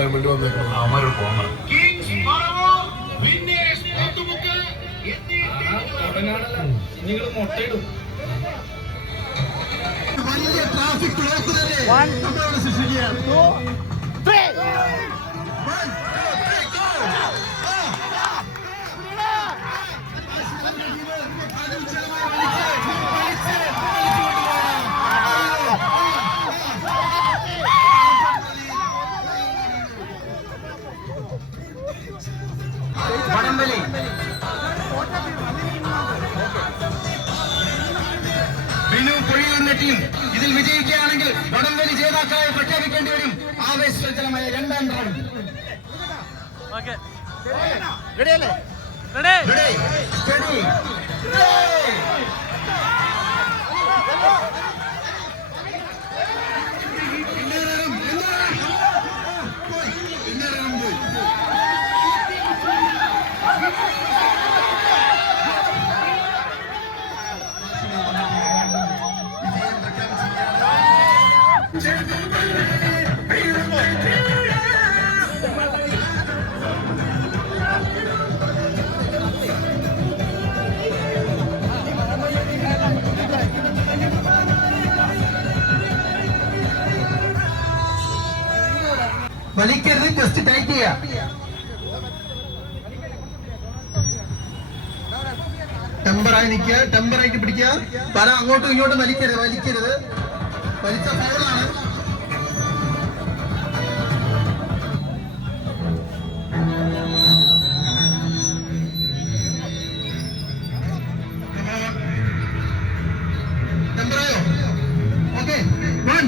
കളയാൻ വേണ്ടി വന്നേക്കണം. വലിയ ട്രാഫിക് ബ്ലോക്ക് തന്നെ നമ്മളോട് സൃഷ്ടിക്കുകയാണ്. വടംവലി ബിനു പൊഴിയൂരിന്റെ ടീം ഇതിൽ വിജയിക്കുകയാണെങ്കിൽ വടംവലി ജേതാക്കളായി പ്രഖ്യാപിക്കേണ്ടി വരും. ആവേശോജ്വലമായ രണ്ടാം റൗണ്ട്. വലിക്കരുത്, ജസ്റ്റ് ടൈറ്റ് ചെയ്യാം. ടെമ്പറായി നിൽക്കുക, ടെമ്പറായിട്ട് പിടിക്കുക. പല അങ്ങോട്ടും ഇങ്ങോട്ടും വലിക്കരുത്, വലിച്ച ഫൗളാണ്. ടെമ്പറായോ? ഓക്കെ, 1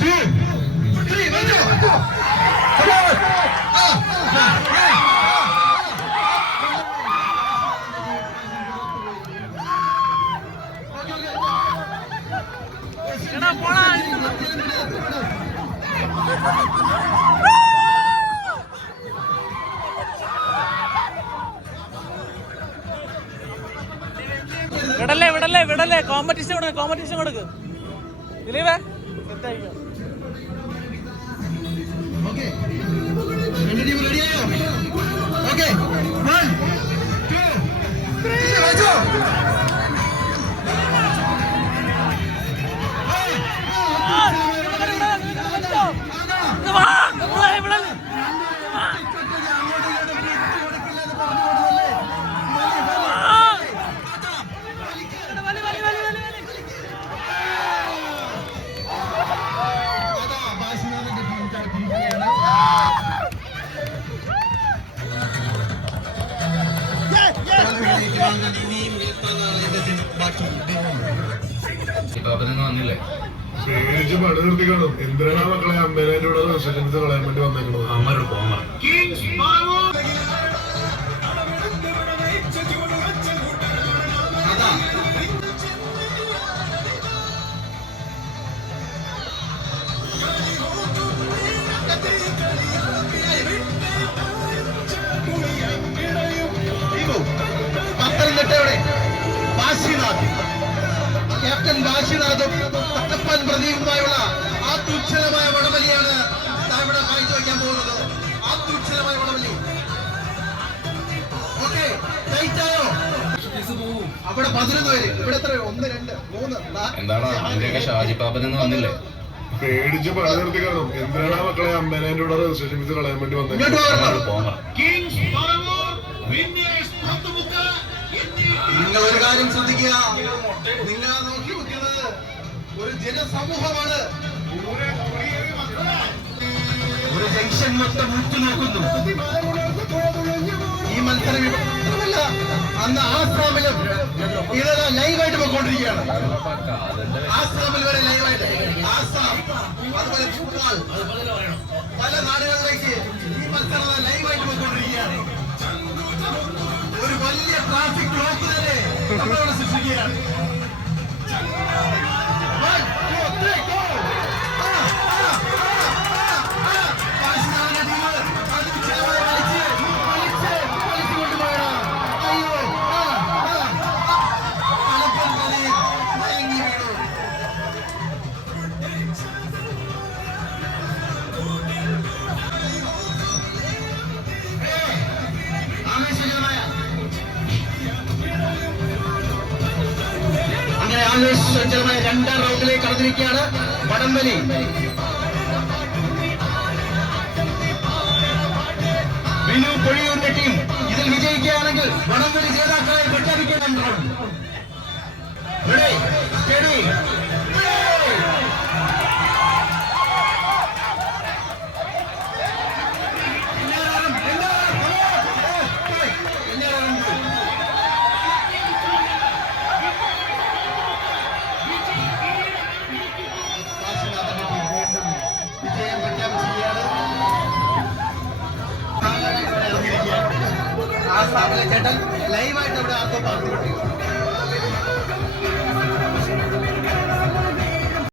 2 3 വെച്ചോ. വിടല്ലേ കോമ്പറ്റീഷൻ കൊടുക്ക് ദിലീപേ. ഓക്കെ 1 2 വെച്ചോ. പേടിച്ച് പണി നിർത്തി കാണും. എന്തിനാണ് മക്കളെ അമ്പേനായിട്ട് ഇവിടെ റെസിഡൻസ് കളയാൻ വേണ്ടി വന്നേക്കുന്നത്? പത്തനംതിട്ടയുടെ കാശിനാഥ്, ക്യാപ്റ്റൻ കാശിനാഥും തക്കപ്പൻ പ്രദീപുമായുള്ള അത്യുജ്വലമായ വടംവലിയാണ് ഇവിടെ കാഴ്ചവെക്കാൻ പോകുന്നത്. അത്യുജ്വലമായ വടംവലി. ഓക്കെ, ടൈറ്റായോ? അവിടെ 11 പേര്, ഇവിടെ എത്ര? 1 2 3 എന്താടാ ഷാജിപ്പാപ്പനെന്ന് വന്നില്ലേ? പേടിച്ച് പണി നിർത്തി കാണും. എന്തിനാണ് മക്കളെ അമ്പേനായിട്ട് ഇവിടെ രജിസ്ട്രേഷൻ ഫീസ് കളയാൻ വേണ്ടി വന്നേക്കുന്നത്? നിങ്ങൾ ഒരു കാര്യം ശ്രദ്ധിക്കുക, നിങ്ങൾ നോക്കി വെക്കുന്നത് ഒരു ജനസമൂഹമാണ്. ഒരു ജംഗ്ഷൻ മൊത്തം ഉറ്റുനോക്കുന്നു. ഈ മത്സരം മാത്രമല്ല, അന്ന് ആസാമിലും ഇതെല്ലാം ലൈവായിട്ട് പോയിക്കൊണ്ടിരിക്കുകയാണ്. ആസാമിൽ വരെ ലൈവായിട്ട്, ആസാം അതുപോലെ ഫുട്ബോൾ പല നാടുകളിലേക്ക് ഈ മത്സരം ലൈവായിട്ട് പോയിക്കൊണ്ടിരിക്കുകയാണ്. ഒരു വലിയ ട്രാഫിക് ബ്ലോക്ക് തന്നെ നമ്മളോട് സൃഷ്ടിക്കുകയാണ്. ആവേശോജ്ജലമായ രണ്ടാം റൗണ്ടിലേക്ക് കടന്നിരിക്കുകയാണ് വടംവലി. ബിനു പൊഴിയൂരിന്റെ ടീം ഇതിൽ വിജയിക്കുകയാണെങ്കിൽ വടംവലി ജേതാക്കളായി പ്രഖ്യാപിക്കണം. Ready, steady, play! വിജയം പ്രഖ്യാപിച്ചിരിക്കുകയാണ്. ആ സ്ഥാപന ചേട്ടൻ ലൈവായിട്ട് അവിടെ ആർക്കോ പറഞ്ഞു.